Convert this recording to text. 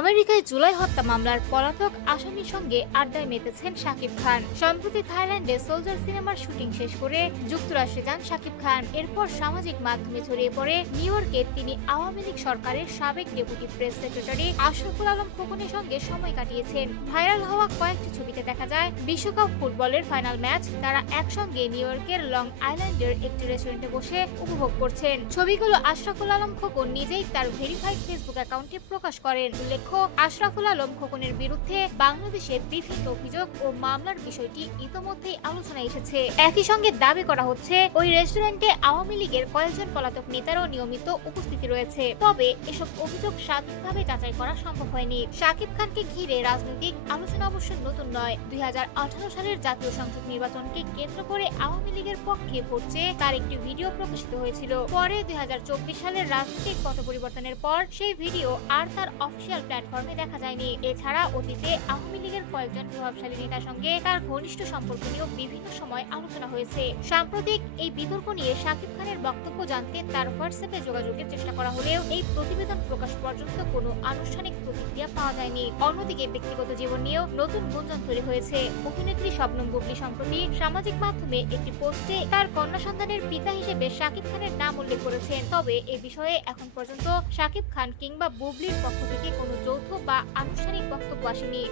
আমেরিকায় জুলাই হত্যা মামলার পলাতক আসামির সঙ্গে আড্ডায় মেতেছেন শাকিব খান। সম্প্রতি থাইল্যান্ডে সোলজার সিনেমার শুটিং শেষ করে যুক্তরাষ্ট্রে যান শাকিব খান। এরপর সামাজিক মাধ্যমে ছড়িয়ে পড়ে নিউ ইয়র্কে তিনি আওয়ামী লীগ সরকারের সাবেক deputy press secretary Ashraful Alam খোকনের সঙ্গে সময় কাটিয়েছেন। ভাইরাল হওয়া কয়েকটি ছবিতে দেখা যায় বিশ্বকাপ ফুটবলের ফাইনাল ম্যাচ তারা একসঙ্গে নিউ ইয়র্কের লং আইল্যান্ডের একটি রেস্টুরেন্টে বসে উপভোগ করছেন। ছবিগুলো আশরাফুল আলম খোকন নিজেই তার ভেরিফাইড ফেসবুক অ্যাকাউন্টে প্রকাশ করেন। উল্লেখ্য, আশরাফুল আলম খোকনের বিরুদ্ধে বাংলাদেশের বিভিন্ন অভিযোগ ও মামলার বিষয়টি ইতোমধ্যেই আলোচনায় এসেছে। একই সঙ্গে দাবি করা হচ্ছে ওই রেস্টুরেন্টে আওয়ামী লীগের কয়েকজন পলাতক নেতারও নিয়মিত উপস্থিতি রয়েছে। তবে এসব অভিযোগ স্বাধীনভাবে যাচাই করা সম্ভব হয়নি। শাকিব খানকে ঘিরে রাজনৈতিক আলোচনা অবশ্য নতুন নয়। 2018 সালের জাতীয় সংসদ নির্বাচনকে কেন্দ্র করে আওয়ামী লীগের পক্ষে ভোট চেয়ে তার একটি ভিডিও প্রকাশিত হয়েছিল। পরে 2024 সালের রাজনৈতিক পট পরিবর্তনের পর সেই ভিডিও আর তার অফিসিয়াল প্ল্যাটফর্মে দেখা যায়নি। এছাড়া অতীতে আওয়ামী লীগের কয়েকজন প্রভাবশালী নেতার সঙ্গে তার ঘনিষ্ঠ সম্পর্ক নিয়েও বিভিন্ন সময় আলোচনা হয়েছে। সাম্প্রতিক এই বিতর্ক নিয়ে শাকিব খানের বক্তব্য জানতে তার হোয়াটসঅ্যাপে যোগাযোগের চেষ্টা করা হলেও এই প্রতিবেদন প্রকাশ পর্যন্ত কোনো আনুষ্ঠানিক প্রতিক্রিয়া পাওয়া যায়নি। অন্যদিকে ব্যক্তিগত জীবন নিয়েও নতুন গুঞ্জন তৈরি হয়েছে। অভিনেত্রী শবনম বুবলী সম্প্রতি সামাজিক মাধ্যমে একটি পোস্টে তার কন্যা সন্তানের পিতা হিসেবে শাকিব খানের নাম উল্লেখ করেছেন। তবে এ বিষয়ে এখন পর্যন্ত শাকিব খান কিংবা বুবলীর পক্ষ থেকে কোনো যৌথ বা আনুষ্ঠানিক বক্তব্য আসেনি।